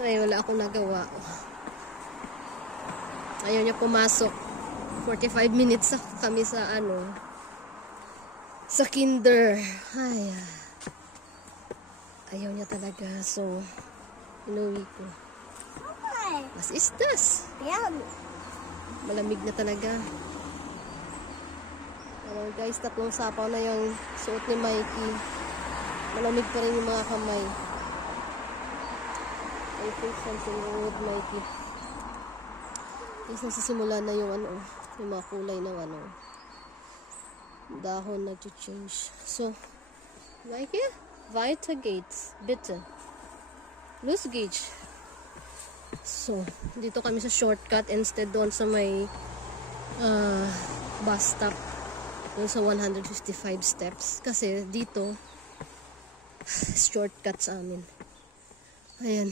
Ay, wala akong nagawa. Ayaw niya pumasok. 45 minutes kami sa sa kinder. Ay, ayaw niya talaga. So, inuwi ko. Was is this? Yan. Malamig na talaga. Guys, 3 sapaw na yung suot ni Mikey. Malamig pa rin yung mga kamay. I think something wrong with Mikey. Guys, nasisimula na yung yung mga kulay ng dahon nag-change. So, Mikey, Vita Gates, bitte. Loose gauge. So, dito kami sa shortcut instead doon sa may bus stop. Doon sa 155 steps. Kasi dito, shortcut sa amin. Ayan.